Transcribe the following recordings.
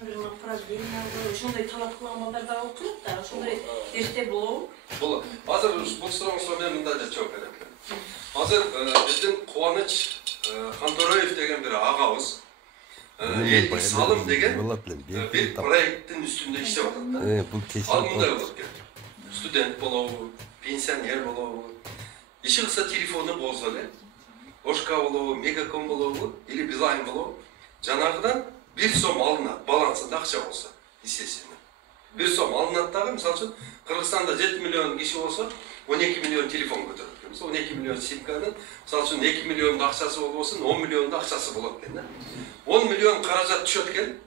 Ошондой проблема, ошондой талап кылган балдар да болуп турат да, ошондой эрте болобу? Болот. Азыр бул сурооңузга мен мындай деп жооп берем. Азыр биздин Кубаныч Кантороев деген бир агабыз элдик салым деген бир проекттин үстүндө иштеп атат да. Ал мындай болот экен. Студент болобу, пенсионер болобу, иши кылса телефону болсо эле, Ошка болобу, Мегаком болобу, или Билайн болобу, жанагыдан 1 сом алынат, балансында акча болсо, естественно. 1 сом алынат дагы, мисалы үчүн, Кыргызстанда 7 миллион киши болсо, 12 миллион телефон көтөрөт. Мисалы 12 миллион симканын, мисалы үчүн 2 миллиондун акчасы болбосун, 10 миллиондун акчасы болот экен да. 10 миллион каражат түшөт экен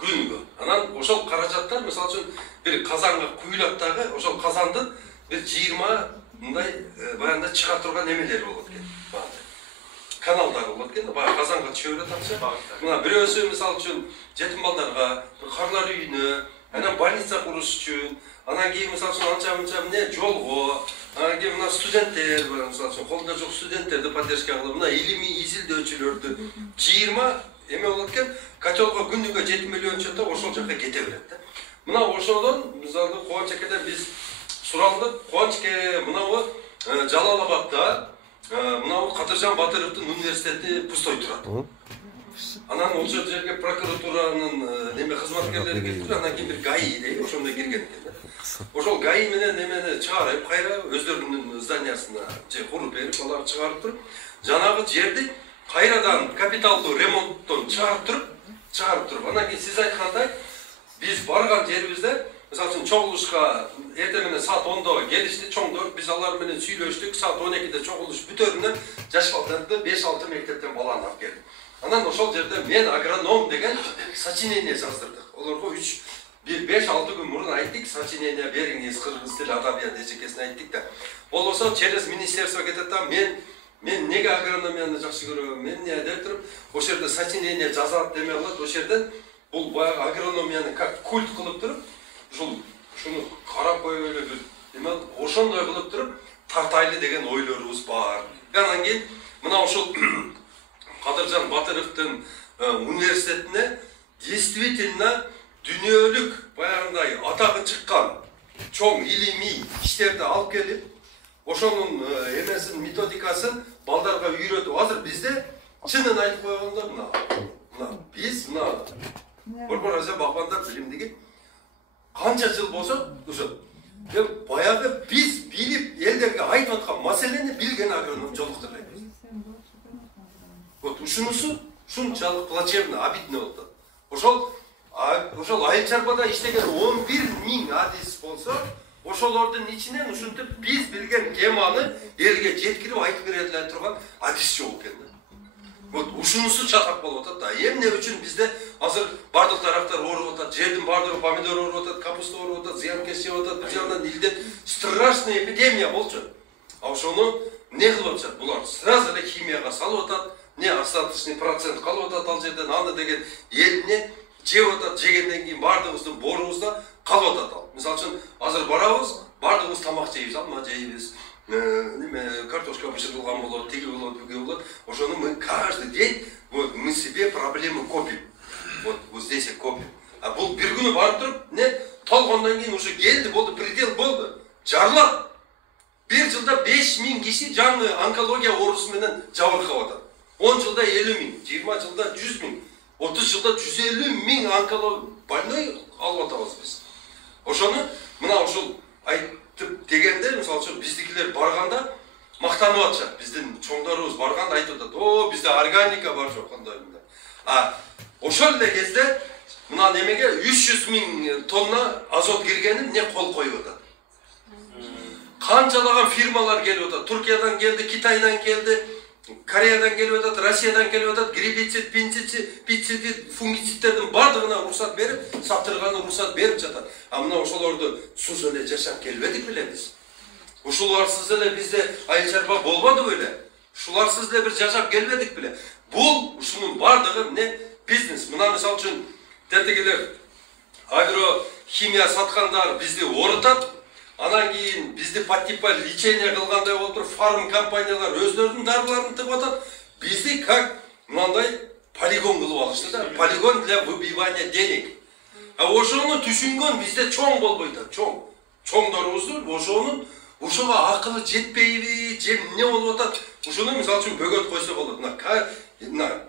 күнгө. Анан ошол каражаттар, мисалы үчүн, бир казанга куюлат дагы, ошол казандын бир 20 мындай баягында чыга турган эмелери болот экен. Каналдар болот экен, баягы казанга түшө берет акча. Мына бирөөсү мисалы үчүн жетим балдарга, карлар үйүнө, анан больница куруш үчүн, анан кийин мисалы үчүн анча-мынча эмне жолго, анан кийин мына студенттер, мисалы үчүн колунда жок студенттерди поддержка кылып, мына илимий изилдөөчүлөрдү 20 эме болот экен, котелго күнүгө 7 миллион чөтө ошол жака кете берет да. Мына ошодон мисалы Кубаныч акеден биз суралдык, Кубаныч аке мынабу Жалал-Абадта мынау Кадыржан Батыровдун университети пустой турат. Анан ошол жерге прокуратуранын неме кызматкерлери келип туруп, анан кийин бир ГАИ дейт, ошондой кирген экен. Ошол ГАИ менен немени чыгарып, кайра өздөрүнүн зданиясына же куруп берип, алар чыгарып туруп, жанагы жерди кайрадан капиталдуу ремонттон чыгарып туруп, анан кийин сиз айткандай, биз барган жерибизде, мисалы үчүн чогулушка эртең менен саат 10-до келишти, чоңдор, биз алар менен сүйлөштүк, саат 12-де чогулуш бүтөрүнө жаш балдарды 5-6 мектептен баланы алып келдик. Анан ошол жерде мен агроном деген сочинение жаздырдык. Олорго 5-6 күн мурун айттык, сочинение бериңиз, кыргыз тили адабият эчекесин айттык да. Болбосо через министерство кетет да, мен неге агрономияны жакшы көрөм, мен эмне деп туруп, ошол жерде сочинение жазат деме кылат, ошол жерден бул баягы агрономияны как культ кылып туруп, шуну карап коюп эле бир эме ошондой кылып туруп тартайлы деген ойлорубуз бар. Анан кийин мына ошол Кадыржан Батыровдун университетине действительно дүйнөлүк баягындай атагы чыккан чоң илимий иштерди алып келип, ошонун эмесин методикасын балдарга үйрөтүп, азыр бизде чынын айтып койгондо мына биз Борбор Азия багбандар билимдиги канча жыл болсо ошо баягы биз билип элдерге айтып аткан маселени билген агроном жолуктурбайбыз. Вот ушунусу ушунчалык плачевно, обидно болот. Ошол айыл чарбада иштеген 11.000 адис болсо, ошолордун ичинен ушинтип биз билген теманы элге жеткирип айтып бере эле турган адис жок экен. Вот ушунусу чатак болуп атат да. Эмне үчүн бизде азыр бардык тараптар ооруп атат, жердин бардыгы помидор ооруп атат, капуста ооруп атат, зыянкеш жеп атат, бир жагынан илдет страшный эпидемия болчу. А ошону не кылып атышат? Булар сразу эле химияга салып атат, не остаточный процент калып атат ал жерден, аны деген элине жеп атат, жегенден кийин бардыгыбыздын боорубузда калып атат ал. Мисалы үчүн азыр барабыз, бардыгыбыз тамак жейбиз, алма жейбиз, картошка бышырылган болот, тиги болот, бүгө болот. Ошону мы каждый день вот мы себе проблемы копим. Вот здесь копим. А бул бир күнү барып туруп, не толгондон кийин уже келди, болду, предел болду. Жарылат. Bir жылда 5000 киши жаңы онкология оорусу менен жабыркап атат. 10 жылда 50.000, 20 жылда 100.000, 30 жылда 150.000 онкология больной алып атабыз биз. Ошону мына ошол айтып дегенде, мисалы үчүн биздикилер барганда мактанып атышат. Биздин чоңдорубуз барганда айтып атат, "О, бизде органика бар жок кандай мындай." Ошол эле кезде мына немеге 300.000 тонна азот киргенин не кол коюп атат. Канчалаган фирмалар келип атат. Туркиядан келди, Китайдан келди, Кореядан келип атат, Россиядан келип атат. Гербицид, пестицид, фунгицидтердин бардыгына уруксат берип, сатырганы уруксат берип жатат. А мына ошолорду сусуз эле жашап келбедик беле биз? Ушуларсыз эле бизде айыл чарба болбоду беле? Ушуларсыз эле бир жашап келбедик беле? Бул ушунун бардыгы эмне? Бизнес. Мына мисалы үчүн тетигилер агрохимия саткандар бизди оорутат. Анан кийин бизди паттипа лечение кылгандай болуп туруп, фарм компаниялар өздөрүнүн дарыларын тыгып атат. Бизди как мындай полигон кылып алышты да. Полигон для выбивания денег. Ошону түшүнгөн бизде чоң болбойт, чоң. Чоңдорубузду ошонун ошого акылы жетпейби, же эмне болуп атат? Ошону мисалы үчүн бөгөт койсо болот. Мына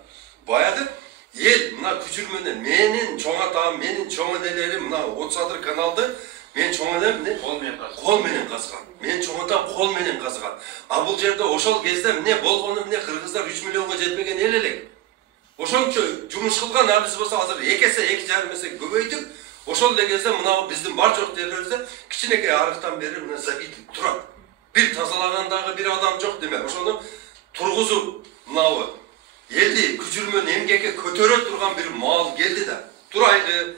баягы эл мына күчүрмөнөн менин чоң атам, менин чоң энелерим мына 30 каналды мен чоң энем кол менен казган. Мен чоң атам кол менен казган. А бул жерде ошол кезде эмне болгону эмне кыргыздар 3 миллионго жетпеген эл элек. Ошончо жумуш кылган абиз болсо азыр 2 эсе 2,5 эсе көбөйтүп, ошол эле кезде мына биздин бар жок жерлерибизде кичинекей арыктан бери мына забитип турат. Бир тазалагандагы бир адам жок деме. Ошону тургузуп мынабы элди күчүрмөн эмгекке көтөрө турган бир маал келди да. Турайлы,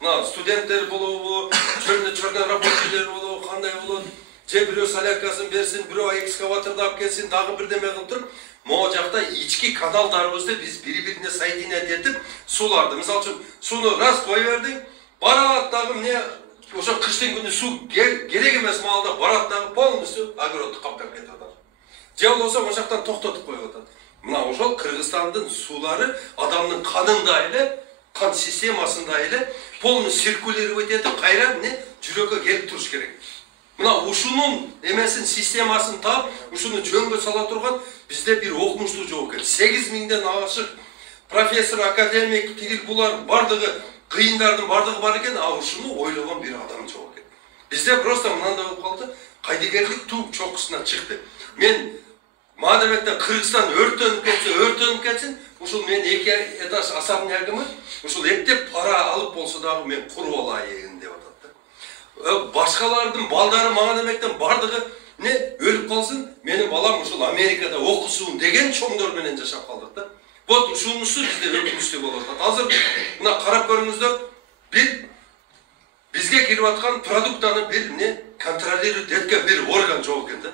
мына студенттер болобу, чөрнө рабочийлер болобу, кандай болот? Же бирөө соляркасын берсин, бирөө экскаваторду алып келсин, дагы бирдеме кылып туруп, могу жакта ички каналдарыбызды биз бири-бирине соединять этип, сууларды, мисалы үчүн, сууну раз кой бердиң, барат дагы эмне, ошо кыштын күнү суу керек эмес маалда барат дагы полностью огородду каптап кетип атат. Же болбосо ошол жактан токтотуп коюп атат. Мына ошол Кыргызстандын суулары адамдын канында эле, кан системасында эле полностью циркулировать этип, кайра эмне жүрөккө келип туруш керек. Мына ушунун эмесин системасын таап, ушуну жөнгө сала турган бизде бир окумуштуу жок экен. 8 миңден ашык профессор, академик, тигил булар бардыгы кыйындардын бардыгы бар экен, а ушуну ойлогон бир адам жок экен. Бизде просто мынандай болуп калды, кайдыгерлик туп чокусуна чыкты. Мен мадаметтен Кыргызстан өртөнүп кетсин, ушул мен 2 этаж особнягымы, ушул эптеп пара алып болсо дагы мен куруп алайын деп атат. Башкалардын балдары мага демектен бардыгы не өлүп калсын, менин балам ушул Америкада окусун деген чоңдор менен жашап калдык да. Вот ушунусу бизде өкүнүчтүү болуп атат. Азыр мына карап көрүңүздөр, бизге кирип аткан продуктаны бир не контролировать эткен бир орган жок экен да.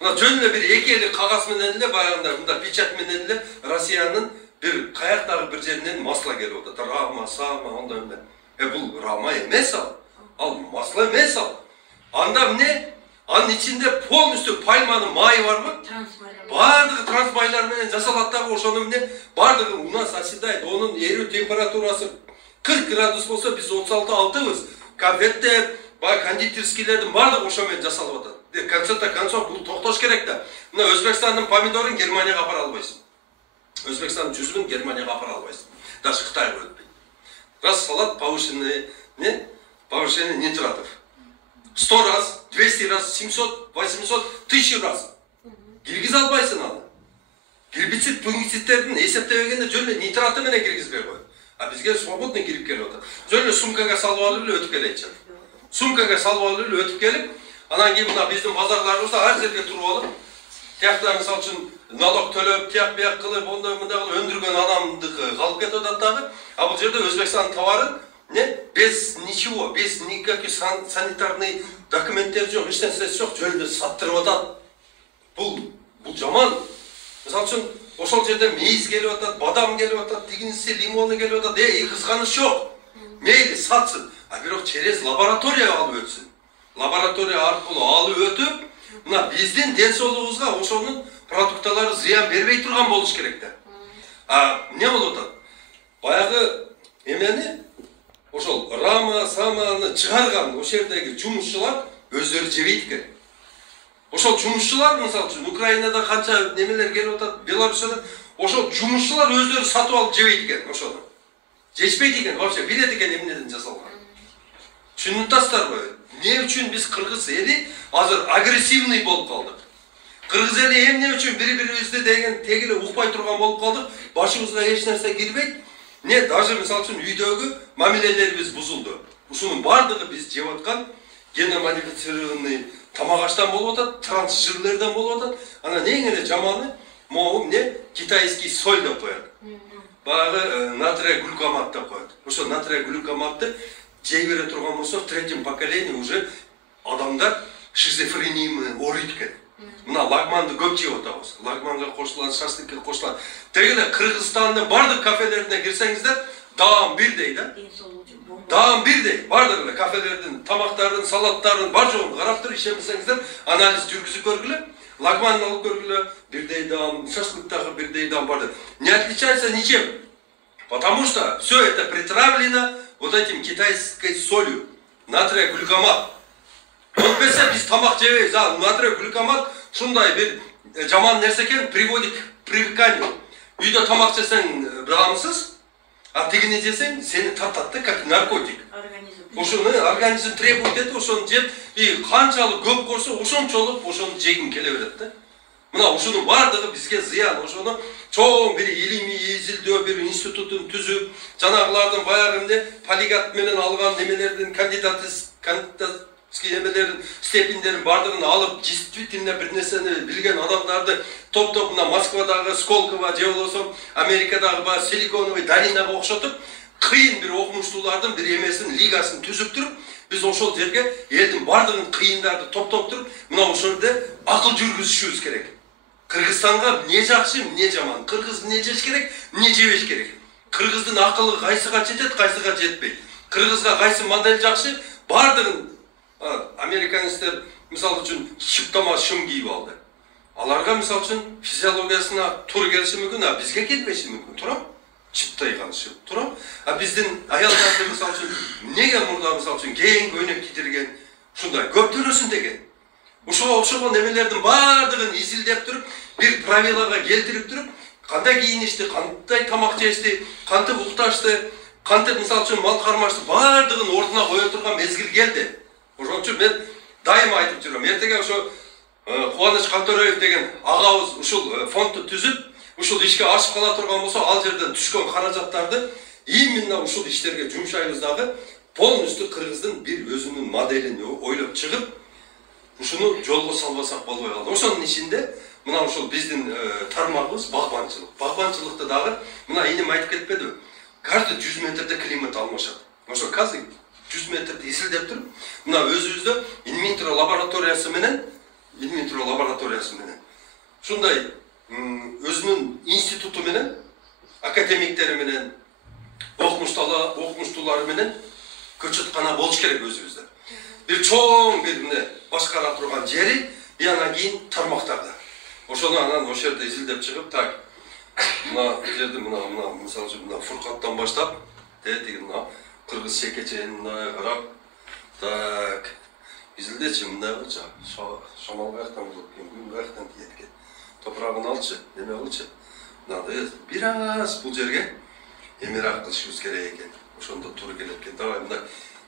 Мына жөн эле бир 2 эле кагаз менен эле баягында мында печать менен эле Россиянын бир каяктагы бир жеринен масла келип атат. Рама, сама, ондай эмне. Бул рама эмес ал масла эмес ал. Анда эмне? Анын ичинде полностью пальманын майы барбы? Бардыгы трансмайлар менен жасалат дагы, ошону эмне? Бардыгы у нас оседает, онун эрүү температурасы 40 градус болсо биз 36-6быз. Кафетте, кондитерскийлердин бардыгы ошо менен жасалып атат. Концертта концов бул токтош керек да. Мына Өзбекстандын помидорун Германияга апара албайсың. Өзбекстандын жүзүгүн Германияга апара албайсың. Даже Кытайга өтпөйт. Раз салат повышенный нитратов. 100 раз, 200 раз, 700, 800, 1000 раз. Киргиз албайсың аны. Гербицид, фунгицидтердин эсептебегенде жөн эле нитраты менен киргизбей коет. А бизге свободный кирип келип атат. Жөн эле сумкага салып алып эле өтүп келейинчи. Сумкага салып алып эле өтүп келип, анан кийин мына биздин базарларыбызда ар жерге туруп алып, тиякта мисалы үчүн налог төлөп, тияк-бияк кылып, мындай кылып өндүргөн адамдыкы калып кетип атат дагы. А бул жерде Өзбекстандын товарын без ничего, без никаких санитарный документтер жок, эч нерсеси жок, жөн эле саттырып атат. Бул жаман. Мисалы үчүн ошол жерде мейиз келип атат, бадам келип атат, тигинси лимону келип атат. Кызганыч жок. Мейли сатсын, а бирок через лабораторияга алып өтсүн. Лаборатория аркылуу алып өтүп, мына биздин ден соолугубузга ошонун продукталары зыян бербей турган болуш керек да. Не болуп атат? Баягы эмени ошол рама, саманы чыгарган ошол жердеги жумушчулар өздөрү жебейт экен. Ошол жумушчулар, мисалы үчүн, Украинада канча немелер келип атат, Беларусьта, ошол жумушчулар өздөрү сатып алып жебейт экен ошону. Жешпейт экен, вообще билет экен эмнеден жасалган. Түшүнүп атасыздарбы? Не үчүн биз кыргыз эли азыр агрессивный болуп калдык? Кыргыз эли эмне үчүн бири-бирибизди деген тегиле укпай турган болуп калдык? Башыбызга эч нерсе кирбейт. Не даже мисалы үчүн үйдөгү мамилелерибиз бузулду. Ушунун бардыгы биз жеп аткан геномодифицированный тамак аштан болуп атат, трансжирлерден болуп атат. Анан эң эле жаманы могу эмне китайский соль деп коет. Баягы натрий глюкомат деп коет. Ошо натрий глюкоматты жей бере турган болсо, в третьем поколении уже адамдар шизофренияны оройт экен. Мына лагманды көп жеп атабыз. Лагманга кошулат, шашлыкка кошулат. Тегеле Кыргызстандын бардык кафелерине кирсеңиздер, даам бирдей да. Даам бирдей. Бардык эле кафелердин тамактарын, салаттарын бар жогун карап туруп ишенбесеңиздер, анализ жүргүзүп көргүлө. лагманын алып көргүлө, бирдей дам, шашлыктагы бирдей дам бар. Не отличается ничем. Потому что все это приправлено вот этим китайской солью. Натрия глюкомат. Вот берсе биз тамак жебейбиз, натрия глюкомат шундай бир жаман нерсе экен, приводит к привыканию. Үйдө тамак жесең брамсыз, а тигини жесең сени тартат да, как наркотик. Ошону организм требует этти, ошону жеп, и канчалык көп койсо, ошончолук ошону жегиң келе берет да. Мына ошонун бардыгы бизге зыян. Ошону чоң бир илимий изилдөө бир институтун түзүп, жанагылардын баягы эмне полигат менен алган немелердин кандидатский эмелердин степендерин бардыгын алып, действительно бир нерсени билген адамдарды топтоп мына Москвадагы Сколково же болбосо Америкадагы баягы Силиконовый долинага окшотуп, кыйын бир окумуштуулардын бир эмесин лигасын түзүп туруп, биз ошол жерге элдин бардыгын кыйындарды топтоп туруп, мына ошол жерде акыл жүргүзүшүбүз керек. Кыргызстанга эмне жакшы, эмне жаман, кыргыз эмне жеш керек, эмне жебеш керек. Кыргыздын акылы кайсыга жетет, кайсыга жетпейт. Кыргызга кайсы модель жакшы, бардыгын американецтер мисалы үчүн шыптама шым кийип алды. Аларга мисалы үчүн физиологиясына туура келиши мүмкүн, а бизге келбеши мүмкүн. Туура? Чыптай калышы. Туура? А биздин аялдарды мисалы үчүн эмнеге мурда мисалы үчүн кең көйнөк кийдирген, ушундай көптөрөсүн деген. Ошого окшогон немелердин бардыгын изилдеп туруп, бир правилага келтирип туруп, кандай кийиништи, кандай тамак жешти, кантип укташты, кантип мисалы үчүн мал кармашты, бардыгын ордуна кое турган мезгил келди. Ошон үчүн мен дайыма айтып жүрөм. Эртеге ошо Кубаныч Кантореев деген агабыз ушул фондду түзүп, ушул ишке ашып кала турган болсо, ал жерден түшкөн каражаттарды именно ушул иштерге жумшайбыз дагы, полностью кыргыздын бир өзүнүн моделин ойлоп чыгып, ушуну жолго салбасак болбой калды. Ошонун ичинде мына ушул биздин тармагыбыз багбанчылык. Багбанчылыкты дагы мына инем айтып кетпедиби? Каждый 100 метрде климат алмашат. Ошо казыр 100 метрди изилдеп туруп, мына өзүбүздө инвитро лабораториясы менен ушундай өзүнүн институту менен, академиктери менен, окумуштуулары менен көчөткана болуш керек өзүбүздө. Бир чоң бир эмне башкара турган жери, и анан кийин тармактарда. Ошону анан ошол жерде изилдеп чыгып, так, мына жерде мына мисалы үчүн мына Фуркаттан баштап, тиги мына кыргыз шекке чейин мына карап, так, изилдечи мындай кылчы, шамал каяктан болот экен, күн каяктан тиет экен. Топурагын алчы, неме кылчы. Мындай бир аз бул жерге эмерак кылышыбыз керек экен. Ошондо туура келет экен. Давай мындай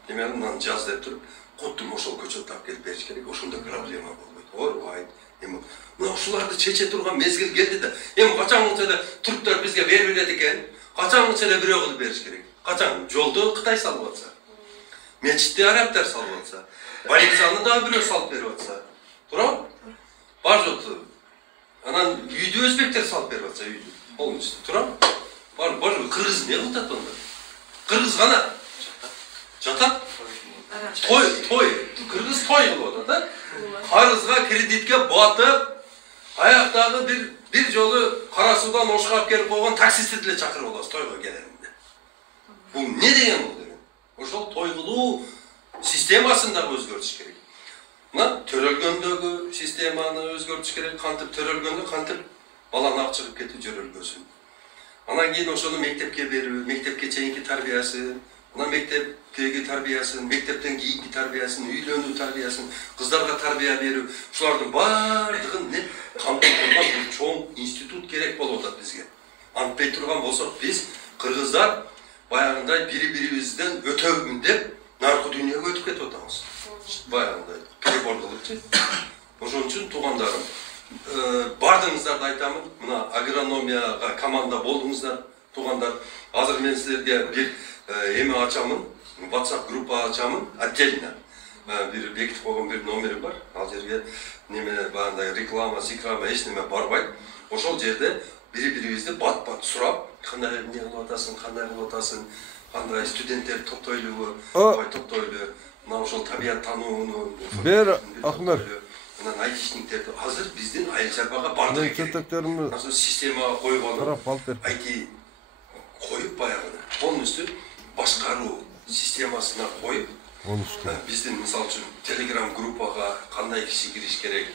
эмени мынаны жаз деп туруп, коттум ошол көчөт тап келип бериш керек. Ошондо проблема болбойт. Ойбай, эми мына ушуларды чече турган мезгил келди да. Эми качангыча эле түрктөр бизге берип берет экен. Качангыча эле бирөө кылып бериш керек. Качан жолду Кытай салып атса, мечитти арабтар салып атса, больницаны да бирөө салып берип атса. Туура? Бар жоту. Анан үйдү өзбектер салып берип атса, үйдү. Полностью. Туура? Бар кыргыз эмне кылып атат онда? Кыргыз гана жатат. Той. Кыргыз той кылып атат, да? Карызга кредитке батып, аяктагы бир жолу Кара Суудан Ошко алып келип койгон таксистти деле чакырып алабыз тойго келгенде. Бул эмне деген бул деген? Ошол той кылуу системасын дагы өзгөртүш керек. Мына төрөлгөндөгү системаны өзгөртүш керек, кантип төрөлгөндө кантип баланы ак чыгып кетип жөрөлгөсүн. Анан кийин ошону мектепке берүү, мектепке чейинки тарбиясын, анан мектептеги тарбиясын, мектептен кийинки тарбиясын, үйлөнүү тарбиясын, кыздарга тарбия берүү, ушулардын бардыгын не камтып турган бир чоң институт керек болуп атат бизге. Антпей турган болсок, биз кыргыздар баягындай бири-бирибизден өтөбүн деп наркы дүйнөгө өтүп кетип атабыз. Баягындай перебор кылыпчы. Ошон үчүн туугандарым, бардыңыздарды айтамын, мына агрономияга команда болдуңуздар, туугандар. Азыр мен силерге бир эме ачамын, WhatsApp группа ачамын, отдельно. Бир бекитип койгон бир номерим бар. Ал жерге неме баягындай реклама, зикрама эч неме барбайт. Ошол жерде бири-бирибизди бат-бат сурап, кандай эмне кылып атасың, кандай студенттер топтойлубу, топтойлу, мына ошол табият таанууну бер Ахмер. Анан айтишниктерди азыр биздин айыл чарбага бардык экен. Азыр системага койгон, айти коюп баягы полностью башкаруу системасына коюп, биздин мисалы үчүн телеграм группага кандай киши кириш керек,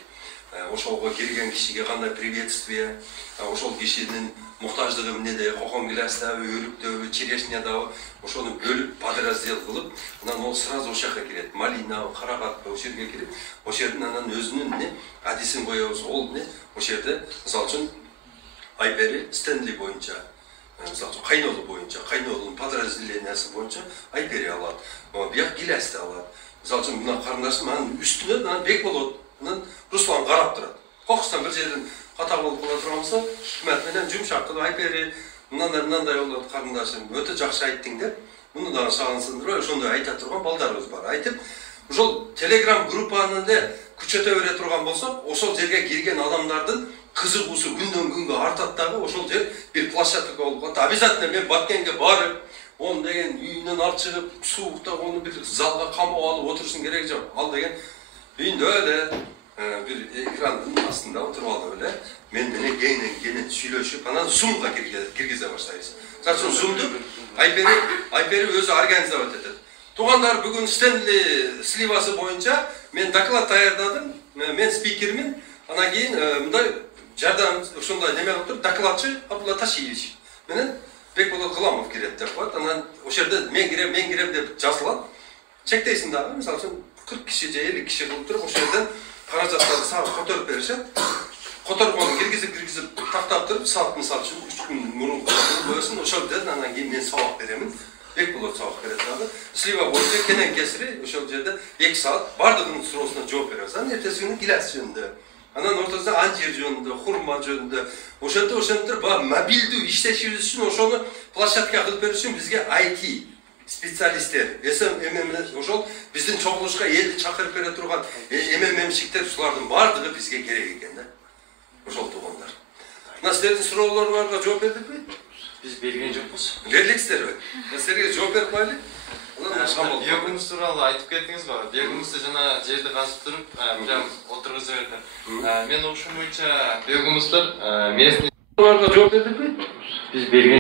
ошолго кирген кишиге кандай приветствие, ошол кишинин муктаждыгы эмнеде, кокон гиластабы, өлүктөбү, черешнядабы, ошону бөлүп подраздел кылып, анан ол сразу ошол жака кирет. Малинабы, карагатпы, ошол жерге кирип, ошол жердин анан өзүнүн эмне адисин коебуз. Ол эмне ошол жерде, мисалы үчүн Айпери Стенли боюнча, мисалы үчүн кайнолу боюнча, кайнолунун подразделениясы боюнча Айпери алат. Бияк гиласты алат. Мисалы үчүн мына карындашым анын үстүнө анан бек болот. Анан Руслан карап турат. Кокустан бир жерден ката болуп кала турган болсо, хикмет менен жумшак кылып Айпери мындай болот карындашым, өтө жакшы айттың деп, муну дагы сагын сындырбай ошондой айта турган балдарыбыз бар. Айтып, ошол Telegram группаны эле күчөтө бере турган болсок, ошол жерге кирген адамдардын кызыгуусу күндөн күнгө артат дагы, ошол жер бир площадка болуп калат. Обязательно мен Баткенге барып, он деген үйүнөн алып чыгып, суукта onu bir залга камап алып отурушун кереги жок. Ал деген үйүндө эле bir ekrandын астында отуруп алып эле мен менен кенен сүйлөшүп, анан Zoom'га киргизе баштайбыз. Мисалы үчүн Zoom'ду Айпери өзү организовать этет. Туугандар, бүгүн Стенли сливасы боюнча мен доклад даярдадым. Мен спикермин. Анан кийин мындай жардам ушундай неме кылып туруп, докладчы Абдулла Ташиевич менен Бекболот Кыламов кирет деп коет. Анан ошол жерде мен кирем деп жазылат. Чектейсиң дагы, мисалы үчүн 40 киши же 50 киши кылып туруп, ошол жерден каражаттарды сагып которуп беришет. Которгонун киргизип тактап туруп, саат мисалы үчүн 3 күн мурун коесуң, ошол жерден анан кийин мен сабак беремин. Бекболот сабак берет дагы. Слива боюнча кенен кесири ошол жерде 2 саат бардыгынын суроосуна жооп беребиз. Анан эртеси күнү гилас жөнүндө, анан ортосунда анжир жөнүндө, хурма жөнүндө, ошентип баягы мобилдүү иштешибиз үчүн ошону площадка кылып бериш үчүн бизге IT специалисттер, ошол биздин чогулушка элди чакырып бере турган МММшиктер, ушулардын бардыгы бизге керек экен да. Ошол туугандар. Мына силердин суроолоруңарга жооп бердикпи? Биз берген жокпуз. Берликсиздерби? Силерге жооп берип коелу. Биогумус тууралуу айтып кеттиңиз го. Биогумусту жана жерде басып туруп, прям отургузуп берди. Мен ошон боюнча биогумустар местный жооп бердикпи? Биз берген